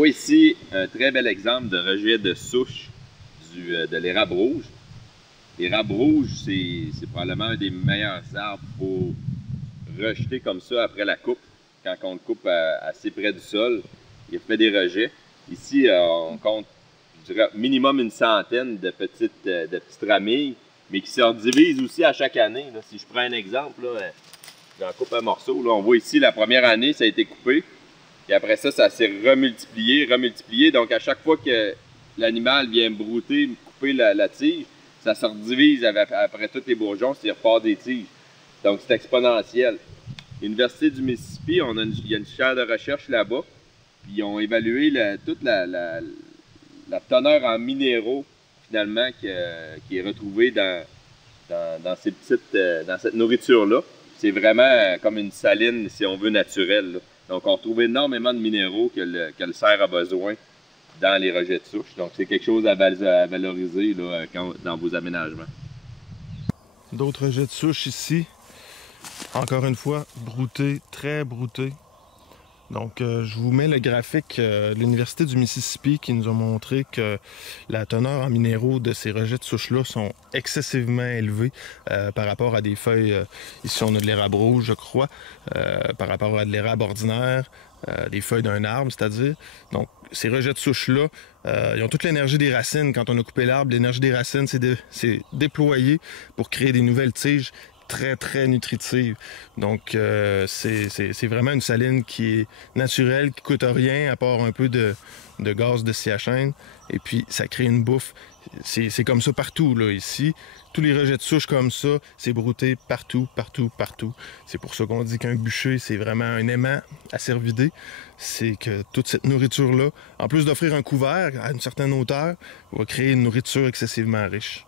voit ici un très bel exemple de rejet de souche de l'érable rouge. L'érable rouge, c'est probablement un des meilleurs arbres pour rejeter comme ça après la coupe. Quand on le coupe assez près du sol, il fait des rejets. Ici, on compte, je dirais, minimum une centaine de petites ramilles, mais qui se redivisent aussi à chaque année. Là. Si je prends un exemple, j'en coupe un morceau. Là, on voit ici, la première année, ça a été coupé. Et après ça, ça s'est remultiplié. Donc, à chaque fois que l'animal vient brouter, couper la tige, ça se redivise après tous les bourgeons, c'est repart des tiges. Donc, c'est exponentiel. L'Université du Mississippi, il y a une chaire de recherche là-bas. Puis, ils ont évalué toute la teneur en minéraux, finalement, qui est retrouvée dans cette nourriture-là. C'est vraiment comme une saline, si on veut, naturelle. Là. Donc, on retrouve énormément de minéraux que le cerf a besoin dans les rejets de souche. Donc, c'est quelque chose à valoriser là, dans vos aménagements. D'autres rejets de souche ici. Encore une fois, broutés, très broutés. Donc, je vous mets le graphique de l'Université du Mississippi qui nous a montré que la teneur en minéraux de ces rejets de souche-là sont excessivement élevés par rapport à des feuilles, ici on a de l'érable rouge, je crois, par rapport à de l'érable ordinaire, des feuilles d'un arbre, c'est-à-dire. Donc, ces rejets de souche-là, ils ont toute l'énergie des racines. Quand on a coupé l'arbre, l'énergie des racines, c'est déployé pour créer des nouvelles tiges très, très nutritive. Donc, c'est vraiment une saline qui est naturelle, qui coûte rien, à part un peu de gaz de scie à chêne. Et puis, ça crée une bouffe. C'est comme ça partout, là, ici. Tous les rejets de souche comme ça, c'est brouté partout, partout, partout. C'est pour ça qu'on dit qu'un bûcher, c'est vraiment un aimant à cervider. C'est que toute cette nourriture-là, en plus d'offrir un couvert à une certaine hauteur, va créer une nourriture excessivement riche.